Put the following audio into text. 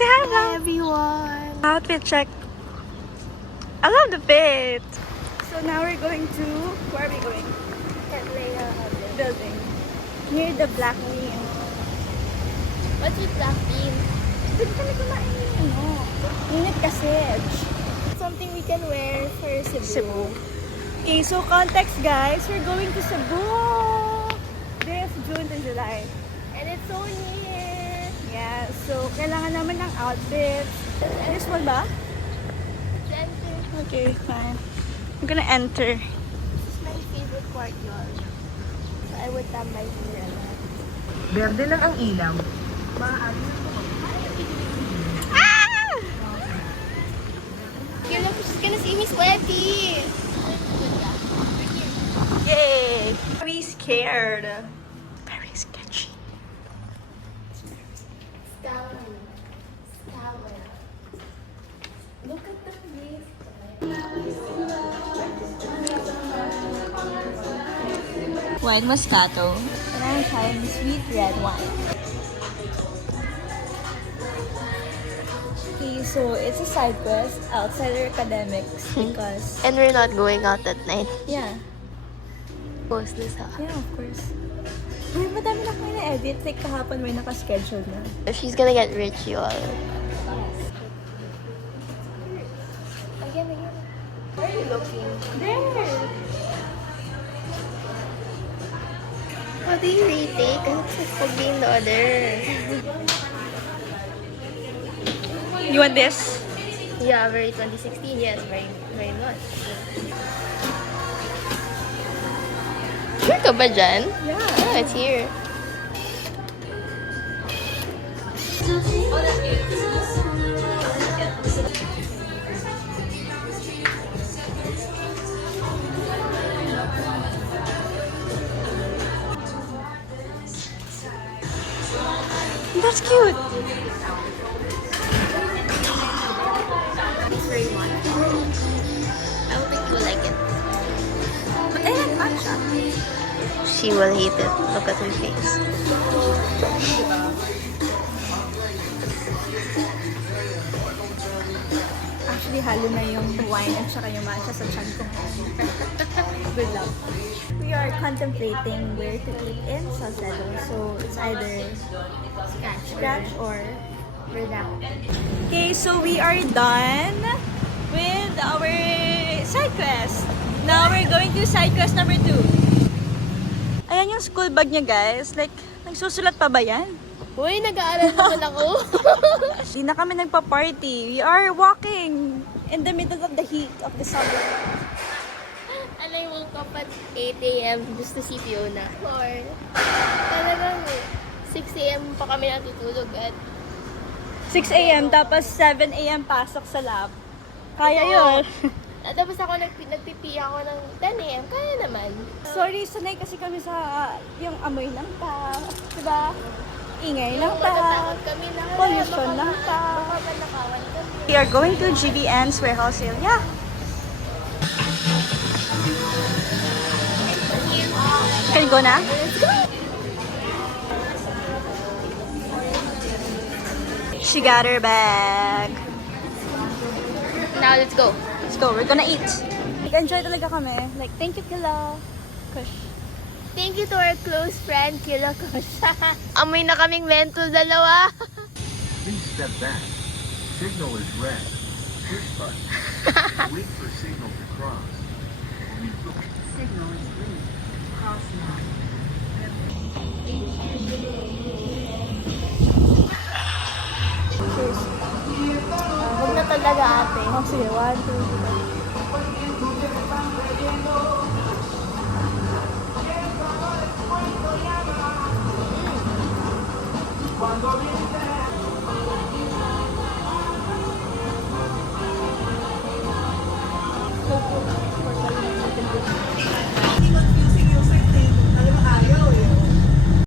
Say hi, Hi everyone! Outfit check. I love the fit. So now we're going to, where are we going? Catlea Building. Near the Black Bean. What's with black bean? Doon kami kumain yung ano. Init kasi. Something we can wear for Cebu. Cebu. Okay, so context guys, we're going to Cebu this June to July. And it's so near. Yeah, so kailangan naman ng outfit. This one ba? Center. Okay, fine. I'm gonna enter. This is my favorite courtyard. So I would tambay here. Berde lang ang ilaw. You're like, she's gonna see me sweaty. Yay! Very scared. Very sketchy. Scowling. Scowling. Look at the face. White Moscato. And I'm trying sweet red wine. Okay, so it's a side quest outside our academics because, And we're not going out at night. yeah, Post this ha. yeah, of course. Uy, madami na kayo na-edit. Like, kahapon may nakaschedule na. If she's gonna get rich, you all. Again. Where are you looking? There! How do you retake? It looks like Pogby in the other. You want this? Yeah, very 2016. Yes, very, very much. Sure ka ba dyan? Yeah. Oh, it's here. That's cute. It's very much. I don't think you will like it. But I like matcha. She will hate it. Look at her face. Actually, halo na yung wine at saka yung matcha sa chan ko. Good luck. We are contemplating where to eat in Salcedo. So, it's either Scratch or Redact. Okay, so we are done with our side quest. Now we're going to side quest number 2. Ayan yung school bag niya, guys. Like, nagsusulat pa ba yan? Uy, nag-aaral naman ako. Hindi na kami nagpa-party. We are walking in the middle of the heat of the summer. And I woke up at 8 a.m. just to see Fiona. Or, talagang 6 a.m. pa kami natutulog at 6 a.m. tapos 7 a.m. pasok sa lab. Kaya yun. tapos ako nagpipi ako ng 10 a.m. Kaya naman. Sorry, sanay kasi kami sa yung amoy ng tao. Diba? Ingay ng Yung tao. matatakot kami na Pollution ng tao. baka ba nakawan kami. We are going to GVN's warehouse sale. Yeah. Can you go na? She got her bag. Now let's go. Let's go. We're gonna eat. Nag-enjoy talaga kami. Like, thank you, Kila. Kush. Thank you to our close friend, Kila Kosh. Amoy na kaming mental dalawa. Please step back. Signal is red. Push button. Wait for signal to cross. Signal is green. Cross now. Cheers. Huwag na talaga ate. Oh, sige. 1, 2, 3.